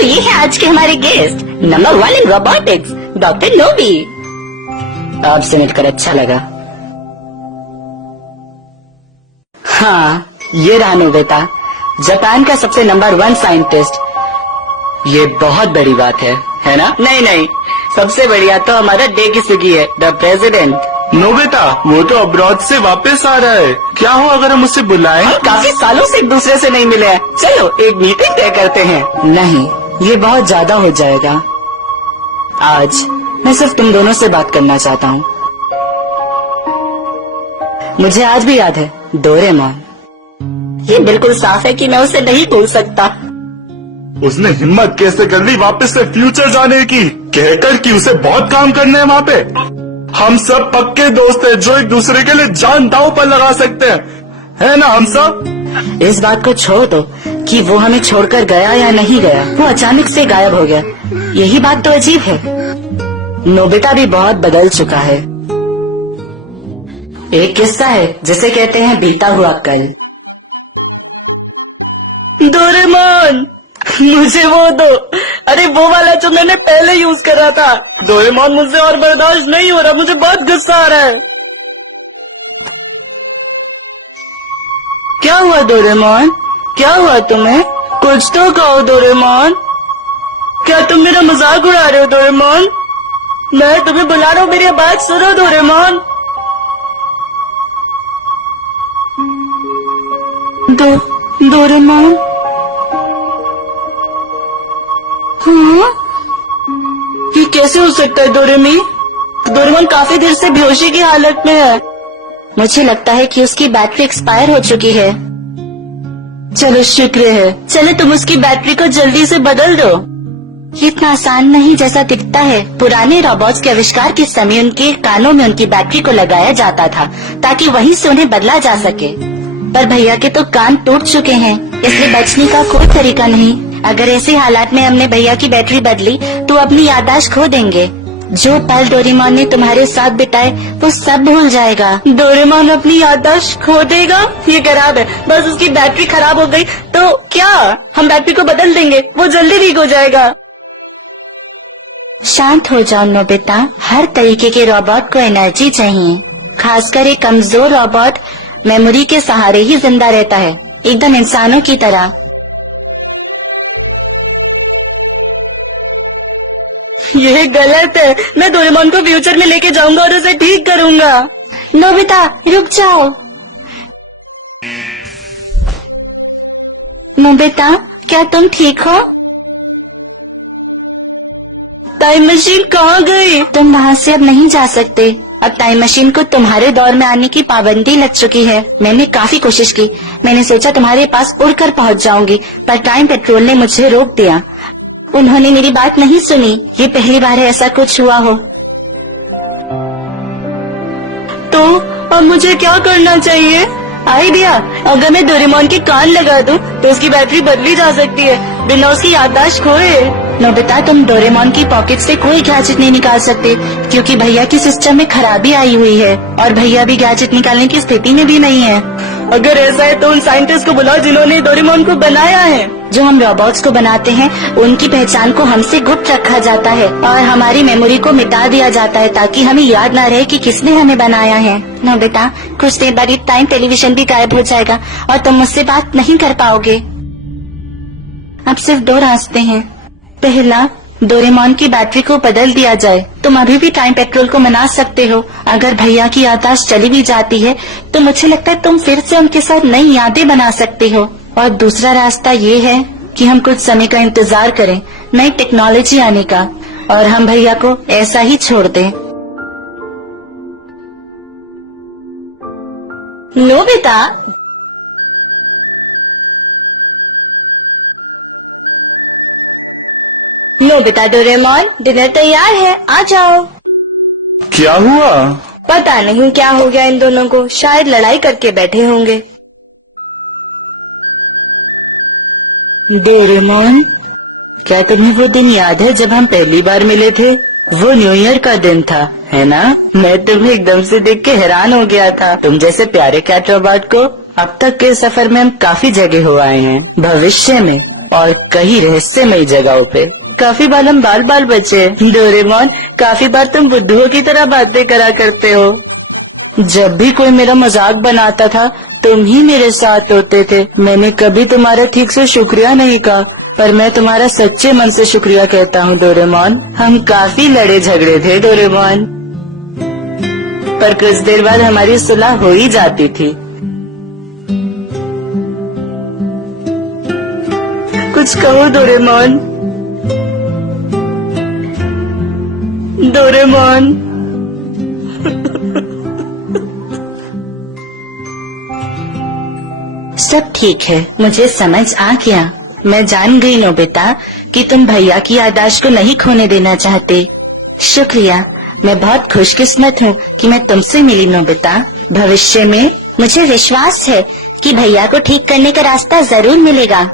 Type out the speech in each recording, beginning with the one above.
तो ये है आज के हमारे guest, number 1 in robotics, doctor नोबी। आपसे मिलकर अच्छा लगा। हाँ, ये रहा नोबिता, जापान का सबसे नंबर 1 साइंटिस्ट। ये बहुत बड़ी बात है ना? नहीं, सबसे बढ़िया तो हमारा डेकिसुगी है, द प्रेसिडेंट। नोबिता, वो तो अब्रॉड से वापस आ रहा है। क्या हो अगर हम उससे बुलाएं? हम काफी सालों से एक दूसरे से नहीं मिले हैं। चलो एक मीटिंग तय करते हैं। नहीं, ये बहुत ज्यादा हो जाएगा। आज मैं सिर्फ तुम दोनों से बात करना चाहता हूँ। मुझे आज भी याद है डोरेमोन। ये बिल्कुल साफ है कि मैं उसे नहीं भूल सकता। उसने हिम्मत कैसे कर ली वापस से फ्यूचर जाने की, कहकर कि उसे बहुत काम करने हैं वहाँ पे। हम सब पक्के दोस्त हैं जो एक दूसरे के लिए जान दांव पर लगा सकते हैं, है ना हम सब? इस बात को छोड़ दो कि वो हमें छोड़कर गया या नहीं गया, वो अचानक से गायब हो गया। यही बात तो अजीब है। नोबिता भी बहुत बदल चुका है। एक किस्सा है जिसे कहते हैं बीता हुआ कल। डोरेमोन, मुझे वो दो। अरे वो वाला जो मैंने पहले यूज कर रहा था। डोरेमोन, मुझसे और बर्दाश्त नहीं हो रहा, मुझे बहुत गुस्सा आ रहा है। क्या हुआ डोरेमोन? क्या हुआ तुम्हें? कुछ तो कहो डोरेमोन। क्या तुम मेरा मजाक उड़ा रहे हो डोरेमोन? मैं तुम्हें बुला रहा हूँ, मेरी बात सुनो डोरेमोन। डोरेमोन? हाँ? ये कैसे हो सकता है डोरेमी? डोरेमोन काफी देर से बेहोशी की हालत में है। मुझे लगता है कि उसकी बैटरी एक्सपायर हो चुकी है। चलो शुक्र है। चलो तुम उसकी बैटरी को जल्दी से बदल दो। ये इतना आसान नहीं जैसा दिखता है। पुराने रोबोट्स के आविष्कार के समय उनके कानों में उनकी बैटरी को लगाया जाता था ताकि वहीं से उन्हें बदला जा सके। पर भैया के तो कान टूट चुके हैं, इसलिए बचने का कोई तरीका नहीं। अगर ऐसे हालात में हमने भैया की बैटरी बदली तो अपनी याददाश्त खो देंगे। जो पल डोरेमोन ने तुम्हारे साथ बिताए वो सब भूल जाएगा। डोरेमोन अपनी याददाश्त खो देगा? ये खराब है। बस उसकी बैटरी खराब हो गई तो क्या, हम बैटरी को बदल देंगे, वो जल्दी ठीक हो जाएगा। शांत हो जाओ नोबिता। हर तरीके के रोबोट को एनर्जी चाहिए, खासकर एक कमजोर रोबोट मेमोरी के सहारे ही जिंदा रहता है, एकदम इंसानों की तरह। यह गलत है। मैं डोरेमोन को फ्यूचर में लेके जाऊंगा और उसे ठीक करूंगा। नोबिता रुक जाओ। नोबिता, क्या तुम ठीक हो? टाइम मशीन कहाँ गई? तुम वहाँ से अब नहीं जा सकते। अब टाइम मशीन को तुम्हारे दौर में आने की पाबंदी लग चुकी है। मैंने काफी कोशिश की। मैंने सोचा तुम्हारे पास उड़कर पहुँच जाऊंगी, पर टाइम पेट्रोल ने मुझे रोक दिया। उन्होंने मेरी बात नहीं सुनी। ये पहली बार है ऐसा कुछ हुआ हो। तो अब मुझे क्या करना चाहिए? आइडिया, अगर मैं डोरेमोन के कान लगा दूं तो उसकी बैटरी बदली जा सकती है बिना उसकी याददाश्त खोए। नोबिता, तुम डोरेमोन की पॉकेट से कोई गैजेट नहीं निकाल सकते क्योंकि भैया की सिस्टम में खराबी आई हुई है और भैया भी गैजेट निकालने की स्थिति में भी नहीं है। अगर ऐसा है तो उन साइंटिस्ट को बुलाओ जिन्होंने डोरेमोन को बनाया है। जो हम रोबोट्स को बनाते हैं उनकी पहचान को हमसे गुप्त रखा जाता है और हमारी मेमोरी को मिटा दिया जाता है ताकि हमें याद न रहे कि किसने हमें बनाया है। नोबिता, कुछ देर बाद टाइम टेलीविजन भी गायब हो जाएगा और तुम मुझसे बात नहीं कर पाओगे। अब सिर्फ 2 रास्ते हैं। पहला, डोरेमोन की बैटरी को बदल दिया जाए। तुम अभी भी टाइम पेट्रोल को मना सकते हो। अगर भैया की याददाश्त चली भी जाती है तो मुझे लगता है तुम फिर से उनके साथ नई यादें बना सकते हो। और दूसरा रास्ता ये है कि हम कुछ समय का इंतजार करें नई टेक्नोलॉजी आने का और हम भैया को ऐसा ही छोड़ दें। नोबिता, नोबिता, डोरेमोन, डिनर तैयार है, आ जाओ। क्या हुआ? पता नहीं क्या हो गया इन दोनों को, शायद लड़ाई करके बैठे होंगे। डोरेमोन, क्या तुम्हें वो दिन याद है जब हम पहली बार मिले थे? वो न्यू ईयर का दिन था, है ना? मैं तुम्हें एकदम से देख के हैरान हो गया था। तुम जैसे प्यारे कैट रोबोट को अब तक के सफर में हम काफी जगह हो आए हैं। भविष्य में और कई रहस्यमयी जगहों पे। काफी बार हम बाल बाल बचे। डोरेमोन, काफी बार तुम बुद्धुओं की तरह बातें करा करते हो। जब भी कोई मेरा मजाक बनाता था तुम ही मेरे साथ होते थे। मैंने कभी तुम्हारा ठीक से शुक्रिया नहीं कहा, पर मैं तुम्हारा सच्चे मन से शुक्रिया कहता हूँ डोरेमोन। हम काफी लड़े झगड़े थे डोरेमोन, पर कुछ देर बाद हमारी सुलह हो ही जाती थी। कुछ कहो डोरेमोन। डोरेमोन। सब ठीक है, मुझे समझ आ गया। मैं जान गई नोबिता कि तुम भैया की याददाश्त को नहीं खोने देना चाहते। शुक्रिया, मैं बहुत खुशकिस्मत हूँ कि मैं तुमसे मिली नोबिता। भविष्य में मुझे विश्वास है कि भैया को ठीक करने का रास्ता जरूर मिलेगा।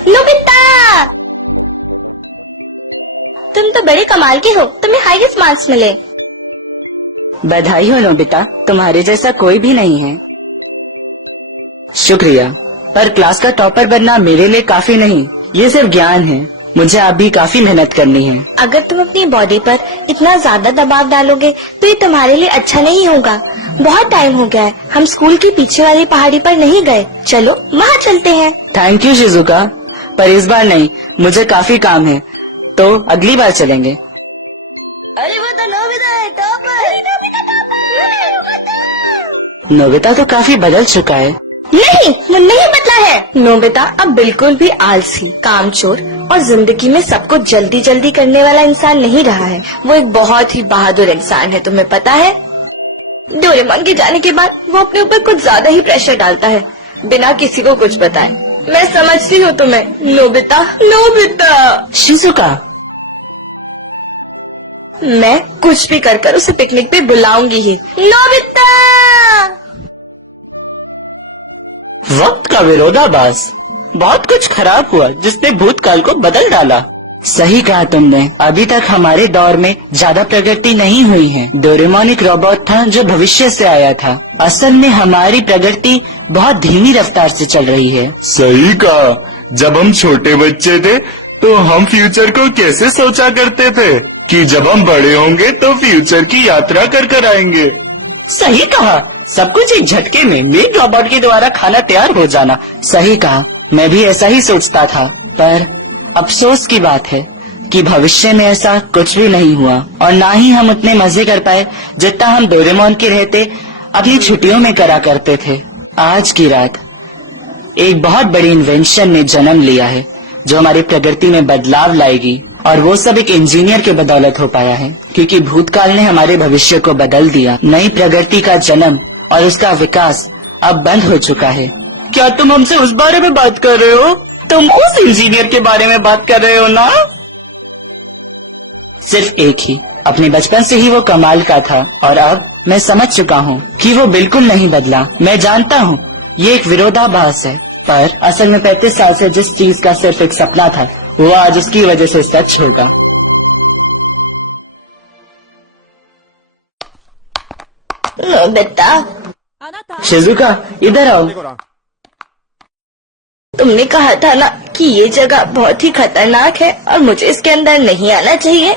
नोबिता, तुम तो बड़े कमाल के हो, तुम्हें हाईएस्ट मार्क्स मिले। बधाई हो नोबिता, तुम्हारे जैसा कोई भी नहीं है। शुक्रिया, पर क्लास का टॉपर बनना मेरे लिए काफी नहीं, ये सिर्फ ज्ञान है। मुझे अभी काफी मेहनत करनी है। अगर तुम अपनी बॉडी पर इतना ज्यादा दबाव डालोगे तो ये तुम्हारे लिए अच्छा नहीं होगा। बहुत टाइम हो गया है, हम स्कूल की पीछे वाली पहाड़ी पर नहीं गए। चलो वहाँ चलते हैं। थैंक यू शिजुका, पर इस बार नहीं, मुझे काफी काम है, तो अगली बार चलेंगे। अरे वो तो नोबिता है, टॉपर। नोबिता तो काफी बदल चुका है। नहीं, वो नहीं बदला है। नोबिता अब बिल्कुल भी आलसी, कामचोर और जिंदगी में सब कुछ जल्दी जल्दी करने वाला इंसान नहीं रहा है। वो एक बहुत ही बहादुर इंसान है, तुम्हें पता है। डोरेमोन के जाने के बाद वो अपने ऊपर कुछ ज्यादा ही प्रेशर डालता है, बिना किसी को कुछ बताए। मैं समझती हूँ तुम्हें नोबिता। नोबिता। शिजुका, मैं कुछ भी कर उसे पिकनिक पे बुलाऊंगी ही। नोबिता। वक्त का विरोधाभास। बहुत कुछ खराब हुआ जिसने भूतकाल को बदल डाला। सही कहा तुमने, अभी तक हमारे दौर में ज्यादा प्रगति नहीं हुई है। डोरेमोन एक रोबोट था जो भविष्य से आया था। असल में हमारी प्रगति बहुत धीमी रफ्तार से चल रही है। सही कहा, जब हम छोटे बच्चे थे तो हम फ्यूचर को कैसे सोचा करते थे कि जब हम बड़े होंगे तो फ्यूचर की यात्रा कर कर आएंगे। सही कहा, सब कुछ एक झटके में मेड रोबोट के द्वारा खाना तैयार हो जाना। सही कहा, मैं भी ऐसा ही सोचता था, पर अफसोस की बात है कि भविष्य में ऐसा कुछ भी नहीं हुआ और ना ही हम उतने मजे कर पाए जितना हम डोरेमोन के रहते अपनी छुट्टियों में करा करते थे। आज की रात एक बहुत बड़ी इन्वेंशन ने जन्म लिया है जो हमारी प्रगति में बदलाव लाएगी, और वो सब एक इंजीनियर के बदौलत हो पाया है, क्योंकि भूतकाल ने हमारे भविष्य को बदल दिया। नई प्रगति का जन्म और उसका विकास अब बंद हो चुका है। क्या तुम हमसे उस बारे में बात कर रहे हो? तुम उस इंजीनियर के बारे में बात कर रहे हो ना? सिर्फ एक ही, अपने बचपन से ही वो कमाल का था और अब मैं समझ चुका हूँ कि वो बिल्कुल नहीं बदला। मैं जानता हूँ ये एक विरोधाभास है, पर असल में 35 साल से जिस चीज का सिर्फ एक सपना था वो आज उसकी वजह से सच होगा। बेटा। शिजुका, इधर आओ। तुमने कहा था ना कि ये जगह बहुत ही खतरनाक है और मुझे इसके अंदर नहीं आना चाहिए।